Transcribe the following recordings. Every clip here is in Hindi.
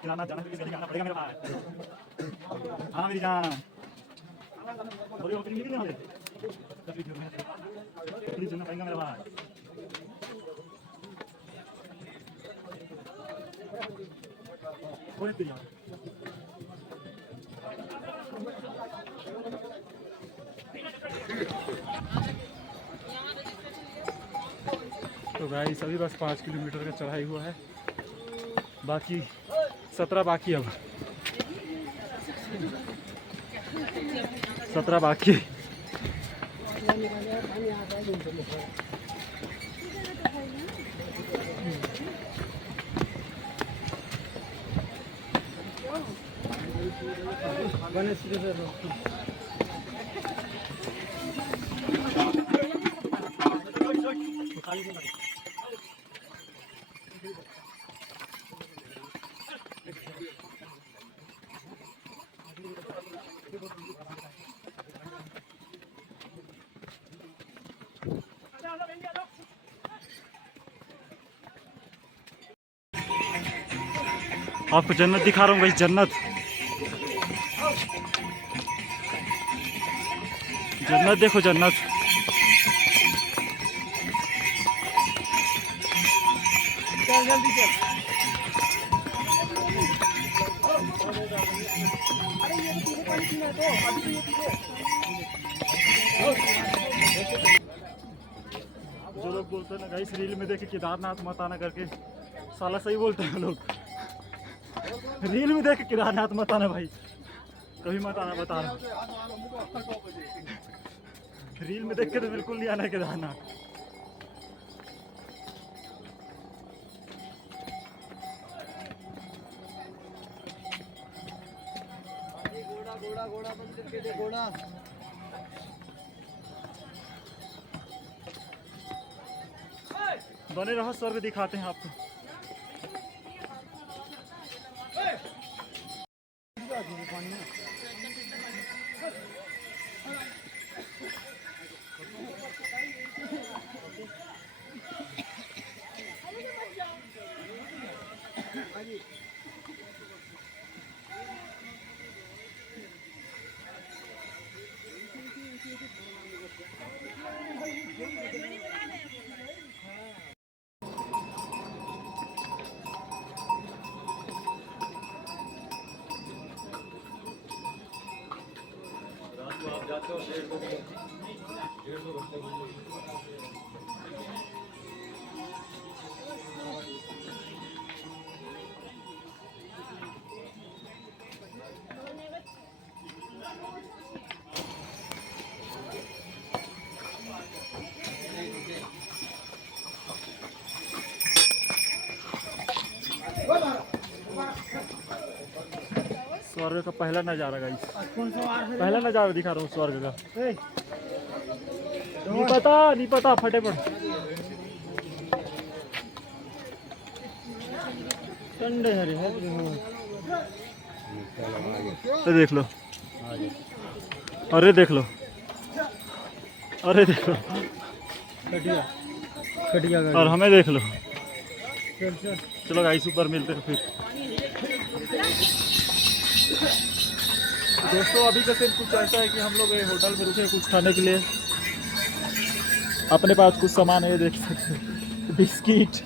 किराना जाना है, जाना पड़ेगा मेरा भाई। हाँ मेरी जान, थोड़ी और निकल ना प्लीज जाना पड़ेगा मेरा भाई। कोई भी यार तो गाइस अभी बस 5 किलोमीटर का चढ़ाई हुआ है, बाकी 17 बाकी, अब 17 बाकी। आपको जन्नत दिखा रहा हूँ भाई, जन्नत जन्नत देखो जन्नत। जल्दी चल। जो लोग बोलते हैं ना गाइस रील में देखे केदारनाथ मत आना करके, साला सही बोलते हैं लोग। रील में देख केदारनाथ मत आना भाई, कभी मत आना, बता रहा हूँ। रील में देख के तो बिल्कुल नहीं आना केदारनाथ। घोड़ा घोड़ा बंद करके दे, घोड़ा बने रहो, स्वर्ग दिखाते हैं आपको। स्वर्ग का पहला नज़ारा गाइस, पहला नज़ारा दिखा रहा हूँ स्वर्ग का। नहीं पता फटेफट ठंडे हरे तो देख लो, अरे देख लो, अरे देख लो, खटिया और हमें देख लो। चलो गाइस ऊपर मिलते हैं फिर। दोस्तों अभी का सीन कुछ ऐसा है कि हम लोग होटल में रुके कुछ खाने के लिए, अपने पास कुछ सामान है, देख सकते हैं बिस्किट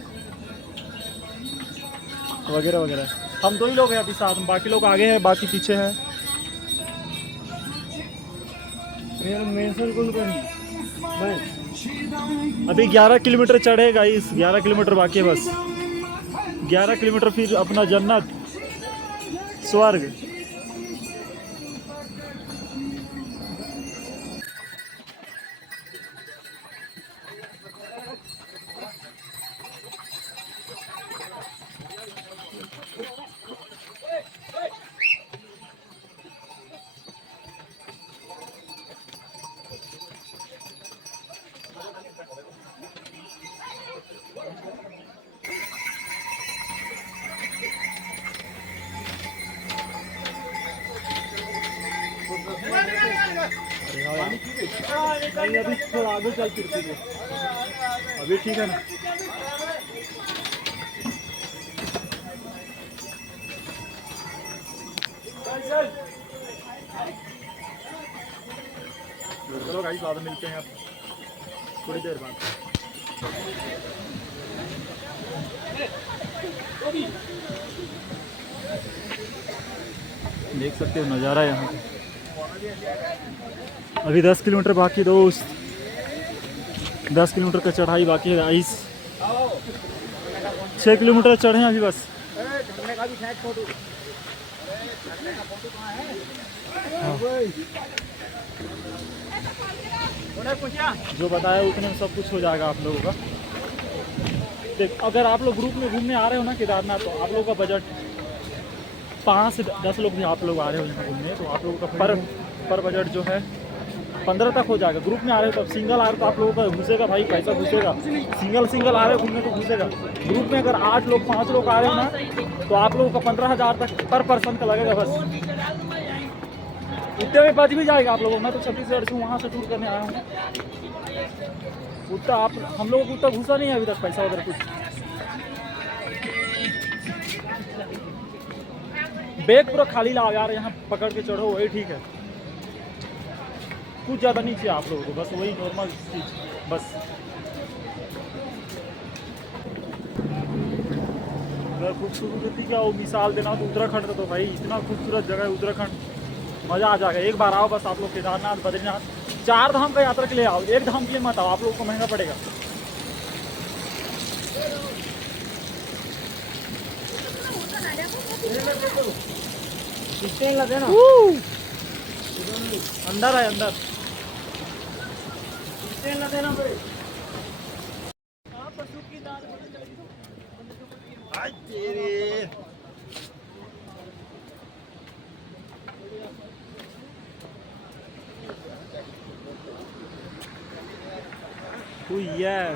वगैरह वगैरह। हम 2 ही लोग हैं अभी साथ में, बाकी लोग आगे हैं, बाकी पीछे हैं। अभी 11 किलोमीटर चढ़े गाइस, 11 किलोमीटर बाकी है बस। 11 किलोमीटर फिर अपना जन्नत स्वर्ग। नहीं अभी थोड़ा आगे चल फिर अभी ठीक है ना। चलो गाइस बाद में मिलते हैं अब थोड़ी देर बाद। देख सकते हो नज़ारा यहाँ पे। अभी 10 किलोमीटर बाकी दोस्त, 10 किलोमीटर का चढ़ाई बाकी है गाइस। 6 किलोमीटर चढ़े हैं अभी बस। जो बताया उतने में सब कुछ हो जाएगा आप लोगों का। देख अगर आप लोग ग्रुप में घूमने आ रहे हो ना केदारनाथ, तो आप लोगों का बजट 5 से 10 लोग भी आप लोग आ रहे हो यहाँ घूमने, तो आप लोगों का पर बजट जो है 15 तक हो जाएगा। ग्रुप में आ रहे हो तो सिंगल आ रहे तो आप लोगों का घुसेगा भाई, पैसा घुसेगा। सिंगल आ रहे हो घूमने तो घुसेगा। ग्रुप में अगर 8 लोग 5 लोग आ रहे हो ना, तो आप लोगों का 15,000 तक पर पर्सन का लगेगा बस। उतने में बच भी जाएगा आप लोगों। मैं तो छत्तीसगढ़ से वहाँ से टूर करने आया हूँ। उतना आप हम लोगों को उतना घुसा नहीं है अभी तक पैसा वगैरह कुछ। बैग पूरा खाली लाओ यार, यहाँ पकड़ के चढ़ो वही ठीक है। कुछ ज़्यादा नहीं चाहिए आप लोगों को, बस वही नॉर्मल चीज़ बस। अगर खूबसूरती क्या हो मिसाल देना तो उत्तराखंड का, तो भाई इतना खूबसूरत जगह है उत्तराखंड, मज़ा आ जाएगा। एक बार आओ बस आप लोग केदारनाथ बद्रीनाथ 4 धाम का यात्रा के लिए आओ। 1 धाम के लिए मत आओ, आप लोगों को महंगा पड़ेगा। अंदर है अंदर yeah.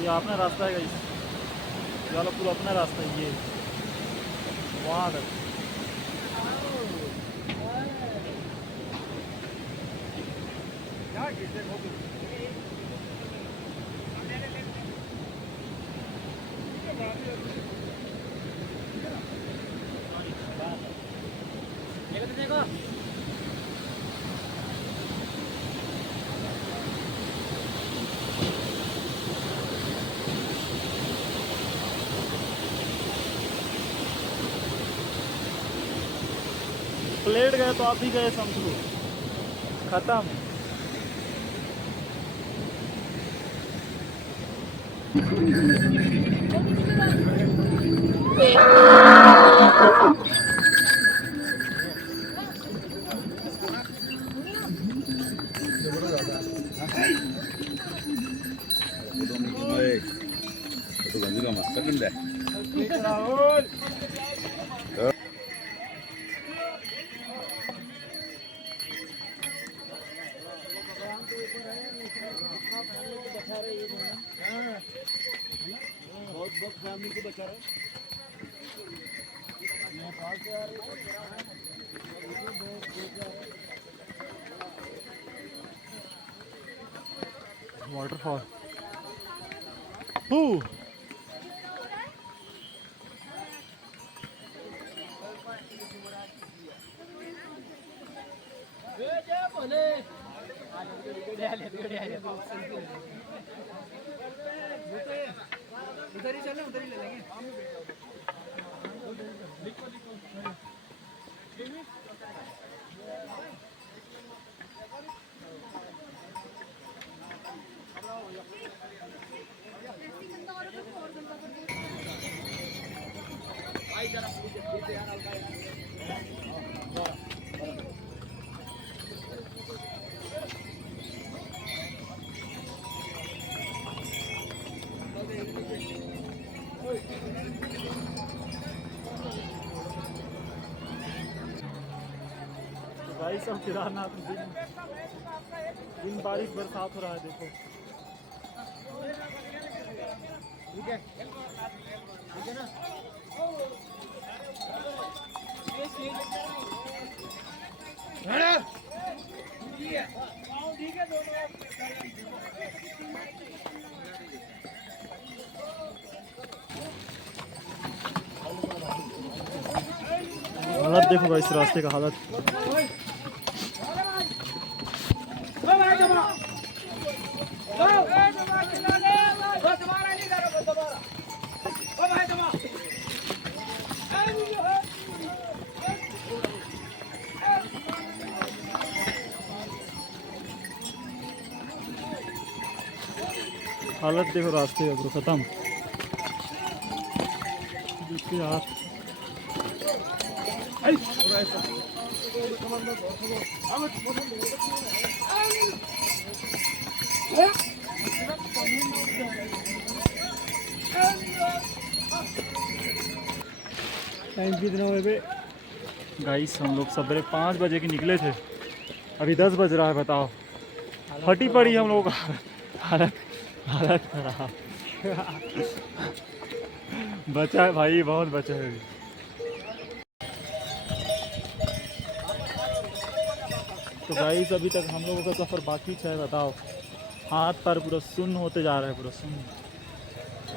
ये अपना रास्ता है गाइस, ये वाला पूरा अपना रास्ता है। ये वहाँ तक प्लेट गए तो आप भी गए समझ लो, खत्म। वाटरफॉल उधर ही चलना, उधर ही ले लेंगे। भाई सब केदारनाथ में दिन बारिश बरसात हो रहा है देखो। ठीक है, ठीक है ना। हालत देखो भाई इस रास्ते का हालत। हालत देखो रास्ते का पूरा खत्म। देखिए यार टाइम कितना हुए बे गाइस? हम लोग सवेरे 5 बजे के निकले थे, अभी 10 बज रहा है। बताओ, फटी पड़ी हम लोगों का हालत हालत खराब। बचा है भाई, बहुत बचा है। तो गाइस अभी तक हम लोगों का सफ़र बाकी है। बताओ, हाथ पैर पूरा सुन्न होते जा रहा है, पूरा सुन्न,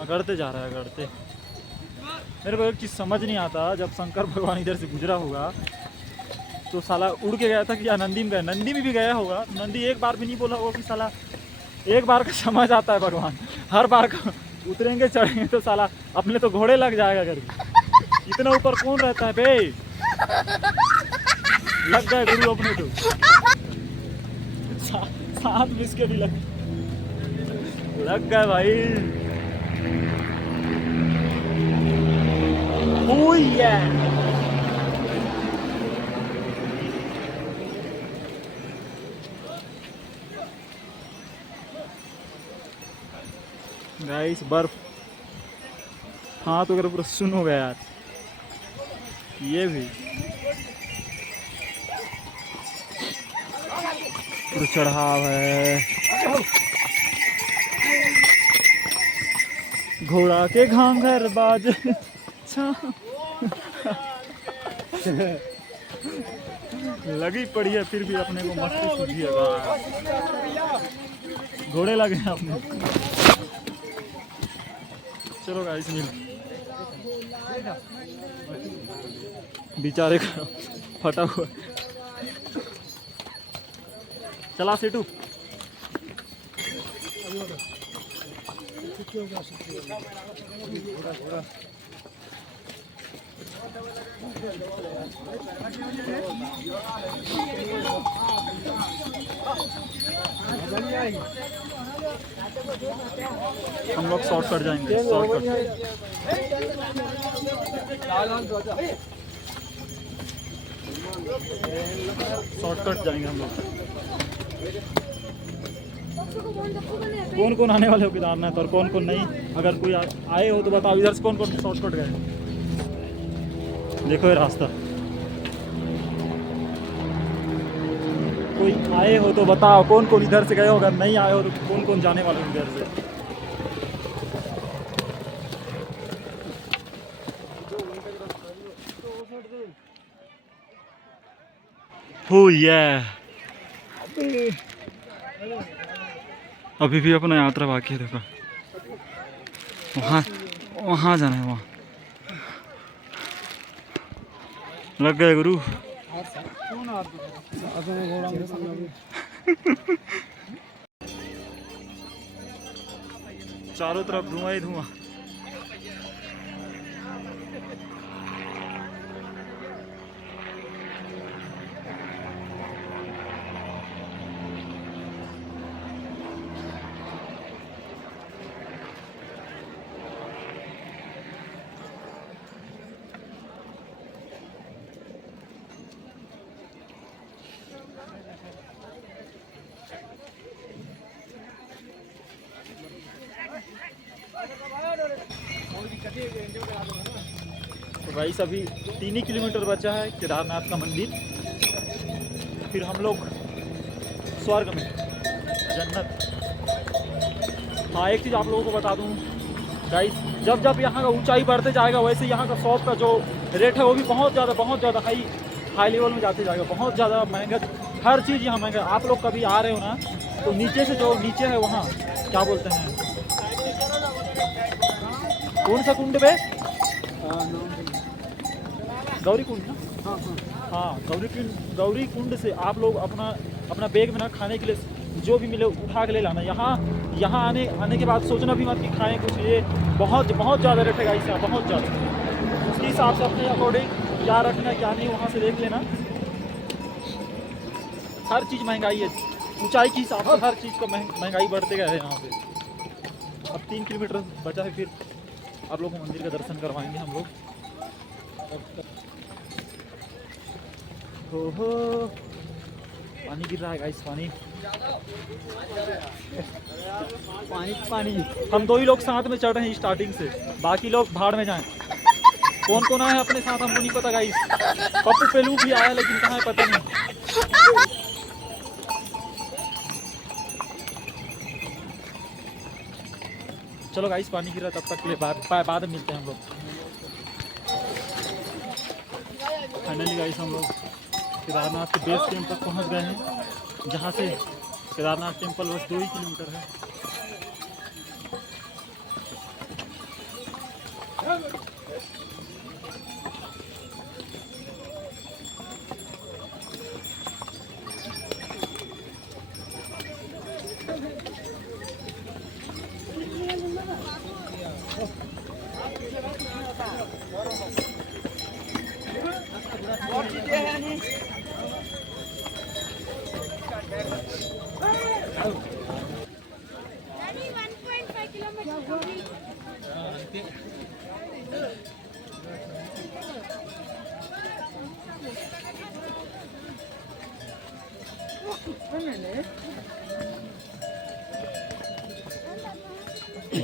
अगड़ते जा रहा है, अगड़ते। मेरे को एक चीज़ समझ नहीं आता, जब शंकर भगवान इधर से गुजरा होगा तो साला उड़ के गया था कि या नंदी में गया? नंदी में भी गया होगा, नंदी एक बार भी नहीं बोला होगा कि साला एक बार का समझ आता है भगवान, हर बार का उतरेंगे चढ़ेंगे तो साला अपने तो घोड़े लग जाएगा करके। इतना ऊपर कौन रहता है बे? लग गए गुरु अपने तो। 7 मिस के भी लग गए भाई। Oh yeah! गाइस बर्फ हाथ वगैरह पूरा सुन हो गया यार। ये भी पूरा चढ़ाव है, घोड़ा के घांघर बाज लगी पड़ी है, फिर भी अपने को मस्ती सूझिएगा। घोड़े लगे हैं अपने। चलो गाइस मिल, बेचारे का फटा हुआ। चला सेटू। हम लोग शॉर्टकट जाएंगे, शॉर्टकट जाएंगे हम लोग। कौन कौन आने वाले हो केदारनाथ और कौन कौन नहीं? अगर कोई आए हो तो बताओ, इधर से कौन कौन शॉर्टकट गए? देखो ये रास्ता, कोई आए हो तो बताओ कौन कौन इधर से गए हो, अगर नहीं आए हो तो कौन कौन जाने वाले हो इधर से? हो ये अभी भी अपना यात्रा बाकी है। देखो वहाँ वहाँ जाना है, वहाँ लग गए गुरु। चारों तरफ धुआं ही धुआं। तो गाइस अभी 3 ही किलोमीटर बचा है केदारनाथ का मंदिर, फिर हम लोग स्वर्ग में, जन्नत। हाँ एक चीज़ आप लोगों को बता दूं गाइस, जब जब यहाँ का ऊंचाई बढ़ते जाएगा वैसे यहाँ का शॉप का जो रेट है वो भी बहुत ज़्यादा हाई लेवल में जाते जाएगा। बहुत ज़्यादा महंगा, हर चीज़ यहाँ महंगा। आप लोग कभी आ रहे हो ना तो नीचे से जो नीचे है वहाँ क्या बोलते हैं, कौन सा कुंड पे? गौरी कुंड ना? हाँ गौरी कुंड से आप लोग अपना बैग में ना खाने के लिए जो भी मिले उठा के ले लाना। यहाँ आने के बाद सोचना भी मत कि खाएं कुछ। ये बहुत ज़्यादा रेट है गाइस, बहुत ज़्यादा। उसके हिसाब से अपने अकॉर्डिंग क्या रखना क्या नहीं वहाँ से देख लेना। हर चीज़ महंगाई है, ऊंचाई के हिसाब से हर चीज़ का महंगाई बढ़ते गए है यहाँ पे। अब 3 किलोमीटर बचा है, फिर आप लोगों को मंदिर का दर्शन करवाएंगे हम लोग। हो पानी गिर रहा है गाइस, पानी। हम 2 ही लोग साथ में चढ़ रहे हैं स्टार्टिंग से, बाकी लोग भाड़ में जाएं। कौन कौन आया अपने साथ हमको नहीं पता गाइस। पप्पू पेलू भी आया लेकिन कहाँ है पता नहीं। चलो गाइस पानी गिर रहा, तब तक के लिए बाद में मिलते हैं हम लोग। फाइनली गाइस हम लोग केदारनाथ के बेस कैंप तक पहुंच गए हैं, जहां से केदारनाथ टेम्पल बस 2 ही किलोमीटर है।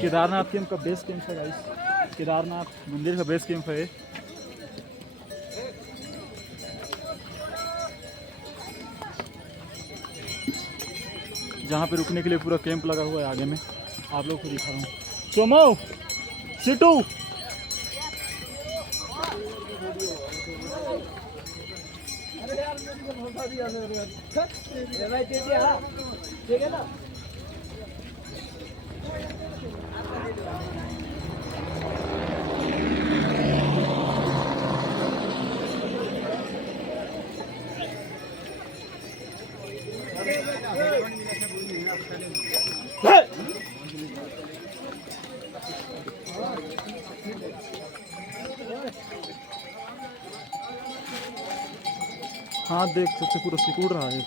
केदारनाथ कैंप का बेस कैंप है गाइस, केदारनाथ मंदिर का बेस कैंप है। जहाँ पे रुकने के लिए पूरा कैंप लगा हुआ है आगे में, आप लोग को दिखा रहा हूँ। सोमो सिटू ठीक है ना। हाँ देख सकते पूरा सिकुड़ रहा है।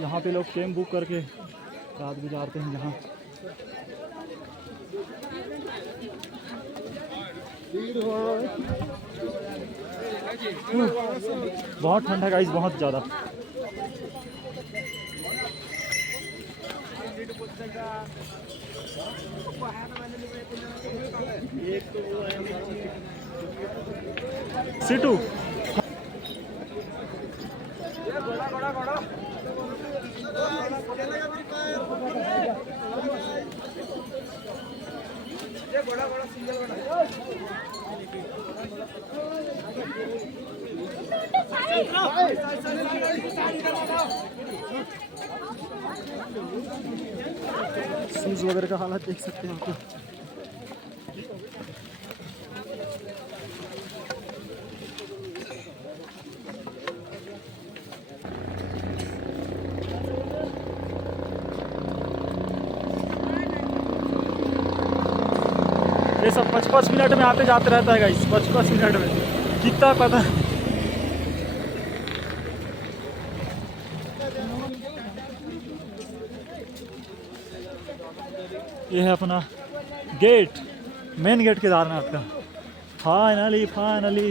यहाँ पे लोग कैंप बुक करके रात गुजारते हैं यहाँ। बहुत ठंड है गाइस, बहुत ज़्यादा। सीटू शूज वगैरह का हालत देख सकते हैं आप लोग। ये सब 5-5 मिनट में आते जाते रहता है गाइस, 5-5 मिनट में कितना पता है। ये है अपना गेट, मेन गेट केदारनाथ का। फाइनली फाइनली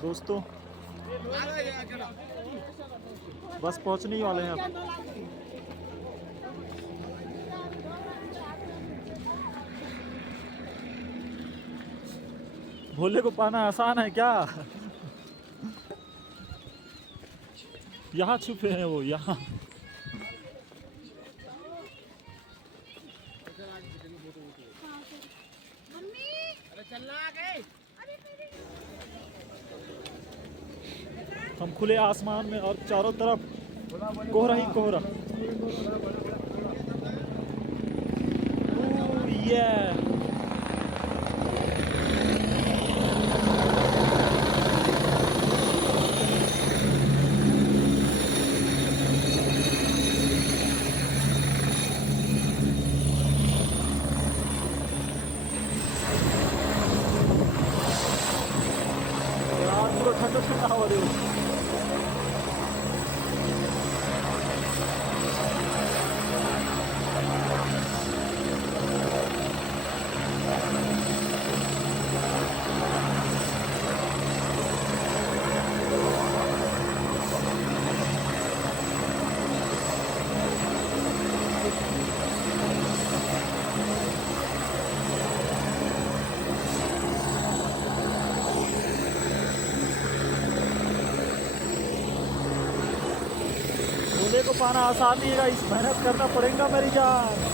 दोस्तों बस पहुंचने ही वाले हैं अब। भोले को पाना आसान है क्या? यहाँ छुपे हैं वो, यहाँ। हम खुले आसमान में और चारों तरफ कोहरा ही कोहरा। ये पूरा ठंडा ठंडा हो रही है। भोले को पाना आसान नहीं है, इस मेहनत करना पड़ेगा मेरी जान।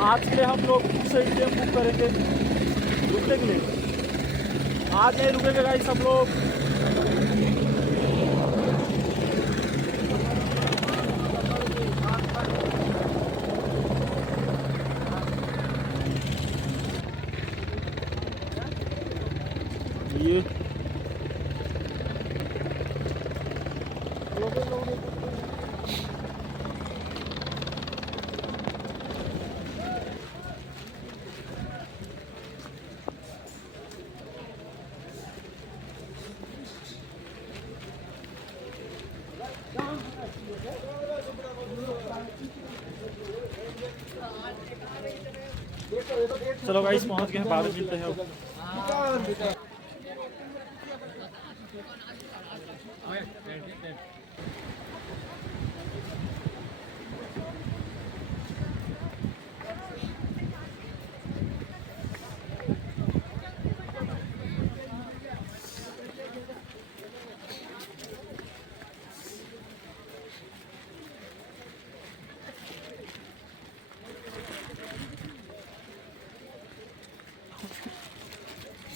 आज के लिए हम लोग से ही बुक करेंगे रुकने के लिए। आज नहीं रुकेंगे गाइस हम लोग। ये चलो गाइस पहुंच गए हैं, बाद में मिलते हैं अब।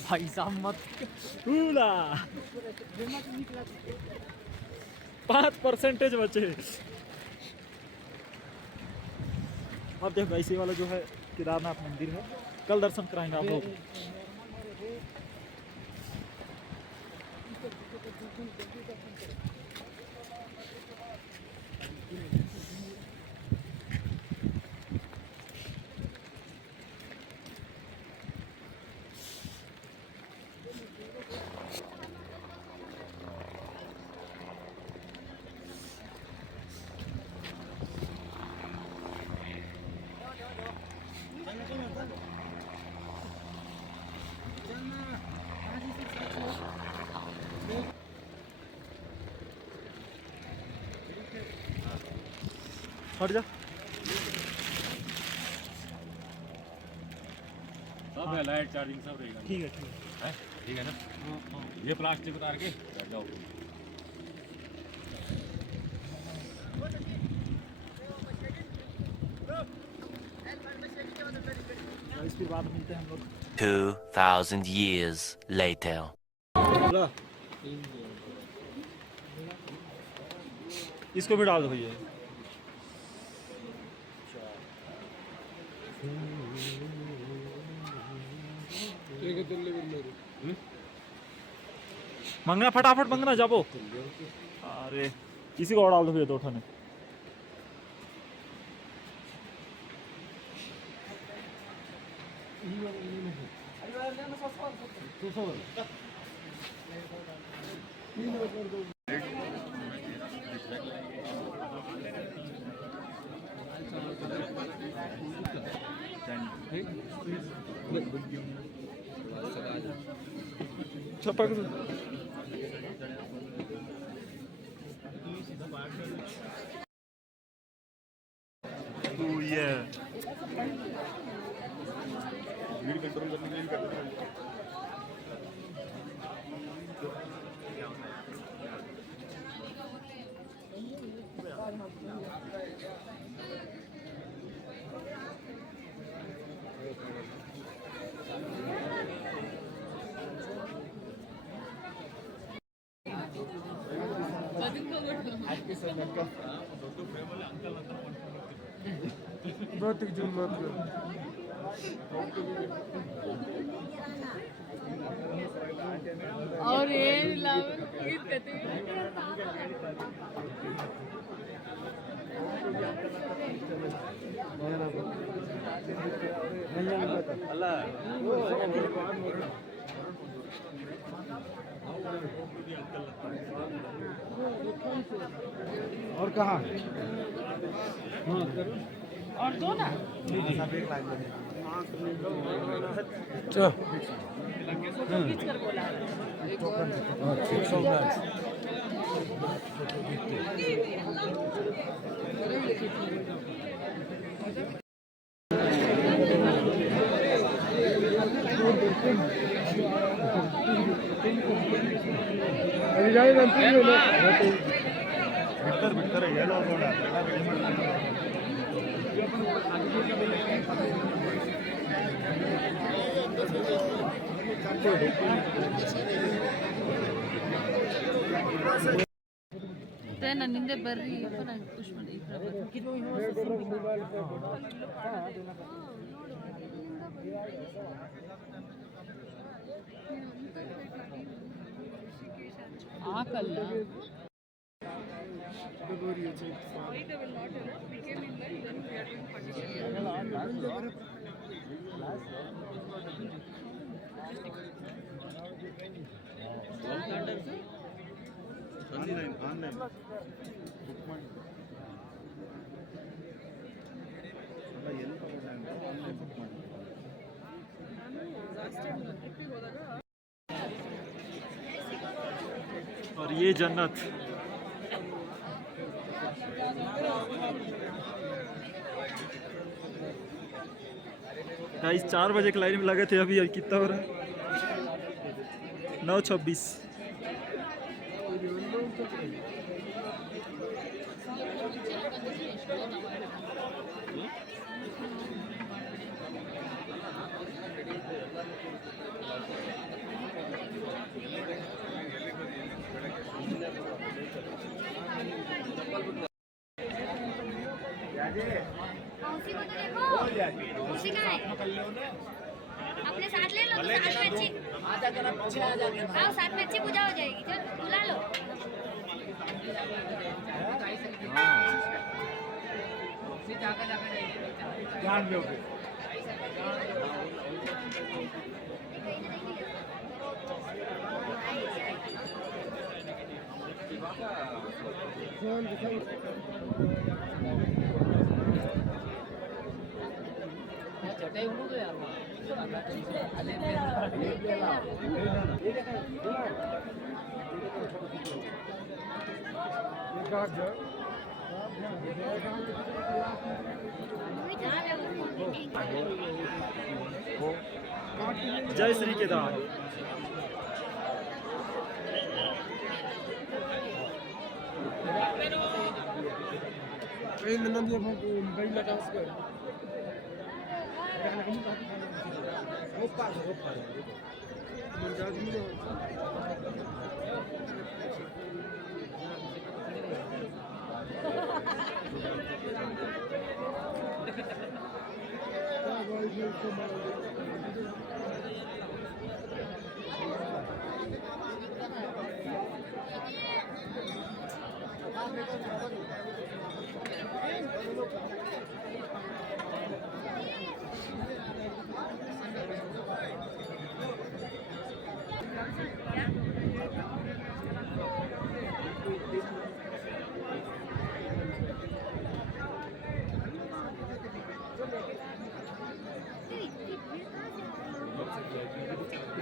भाई साहब मत पूरा 5% बचे। अब देखो ऐसे वाला जो है केदारनाथ मंदिर है, कल दर्शन कराएंगे आप लोग। हट जा। सब है, लाइट चार्जिंग सब रहेगा। ठीक है ठीक है। ठीक है ना। ये प्लास्टिक उतार के बैठ जाओ। इसके बाद मिलते हैं हम लोग। 2,000 years later. इसको भी डाल दो भैया। मंगना फटाफट मंगना जाबो। अरे इसी को और डाल दो भैया, दो ठाने। छपक दो। ये और ये लावन गीत कहते हैं। और कहाँ और दो ना। सब एक लाइन में। खींच कर बोला ಬಿಡ್ತಾರೆ ಏನೋ ನೋಡ ನಾನು ಹಿಂದೆ ಬರ್ರಿ ನಾನು ಪುಷ್ ಮಾಡಿ ಹಾಕಲ್ಲ. ಆನ್ಲೈನ್ ಬುಕ್ ಮಾಡಿ ಎಲ್ಲ ಎಲ್ಲಿ ತಗೊಂಡೆ ಅಂತ ಆನ್ಲೈನ್ ಬುಕ್ ಮಾಡಿ ये जन्नत। गाइस 4 बजे की लाइन में लगे थे, अभी कितना हो रहा है? 9:26। मौसी को तो देखो, मौसी कहाँ है? अपने साथ ले लो, तो साथ में अच्छी आओ, साथ में अच्छी पूजा हो जाएगी। चल बुला लो। ध्यान दो। जय श्री केदार।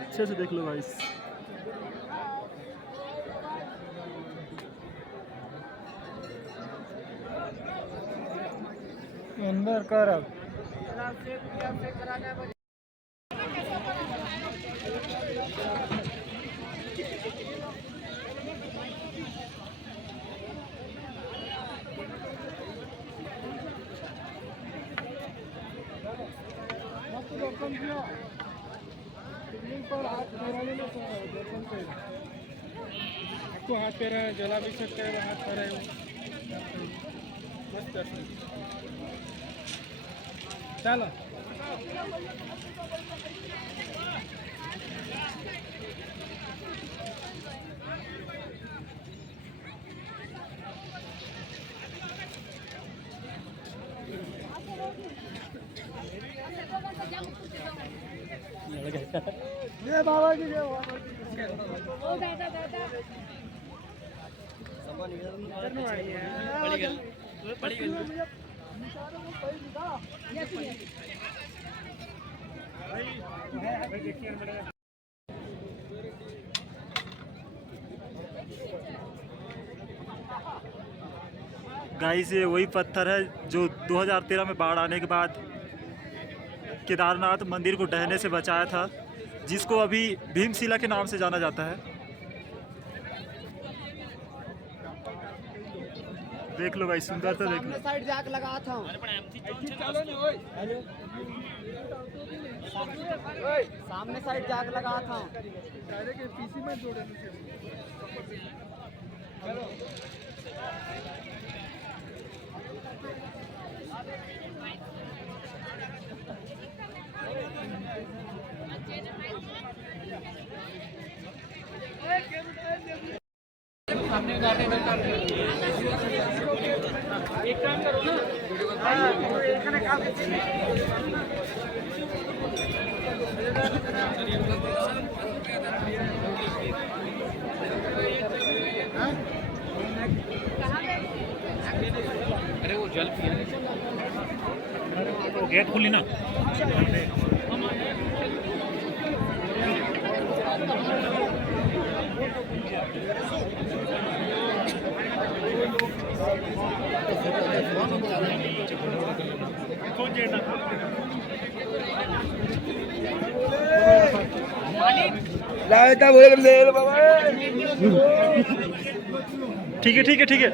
अच्छे से देख लो गाइस। अंदर कर अब। आपको हाथ पैरा जला भी सकते हैं, हाथ पैरा मस्त दर्शन। चलो जय बाबा की जय। गाइस ये वही पत्थर है जो 2013 में बाढ़ आने के बाद केदारनाथ मंदिर को ढहने से बचाया था, जिसको अभी भीमशिला के नाम से जाना जाता है। देख लो भाई, सुंदरता देख लो। साइड जाक लगा था। सामने साइड जाक लगा था। पीसी में जोड़े चलो। एक काम करो ना, अरे वो जल पिया, वो गेट खुली ना। ठीक है ठीक है ठीक है।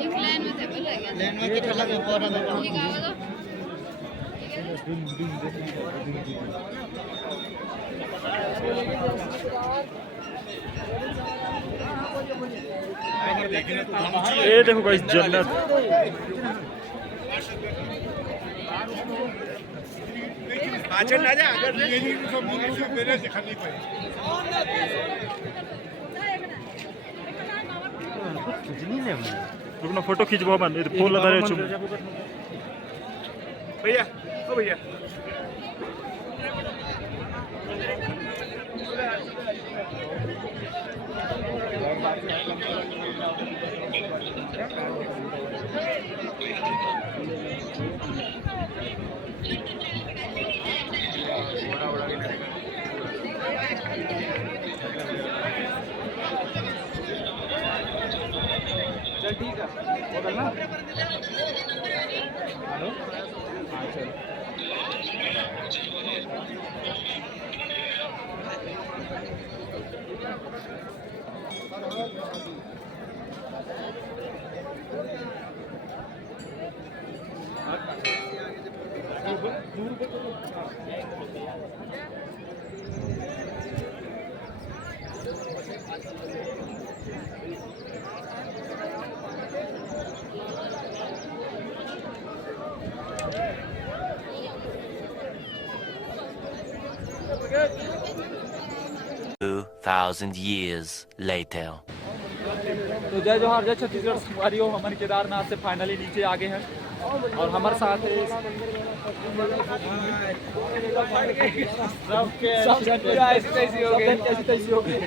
एक लाइन में थे बोल गया लाइन में कितना लगे पूरा में ठीक है वो ये देखो गाइस जन्नत। पाचन ना जा अगर मेरे से खाली पे रुकना फोटो खींचबो मन फोन लगा रहे चुप भैया ओ भैया चल ठीक है वो करना हेलो हाँ चल Two 2,000 years later. तो जय जोहार जय छत्तीसगढ़ संगवारियों, हमारे केदारनाथ से फाइनली नीचे आ गए हैं और हमारे साथ है ऐसी हो गई।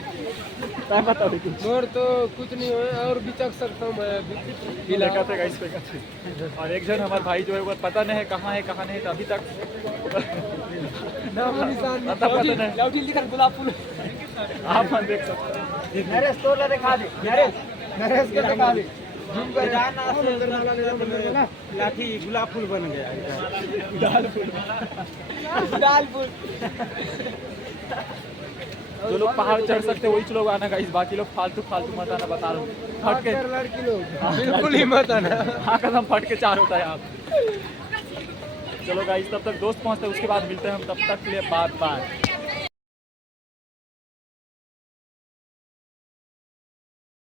और तो कुछ नहीं हो और भी चख सकता हूँ मैं और एक जन हमारे भाई जो है वो पता नहीं है कहाँ नहीं तो अभी तक पता नहीं गुलाब फूल आप देख सकते हैं। नरेश तो दिखा दे नरेश को दिखा दे लाठी गुलाब फूल बन गया दाल फूल जो लोग पहाड़ चढ़ सकते हैं वही लोग आना गाइस, बाकी लोग फालतू मत आना, बता रहा हूँ। फट के लड़की लोग बिल्कुल ही मत आना। हाँ कदम फट के 4 होता है आप। चलो गाइस तब तक दोस्त पहुँचते हैं, उसके बाद मिलते हैं हम, तब तक के लिए बाय।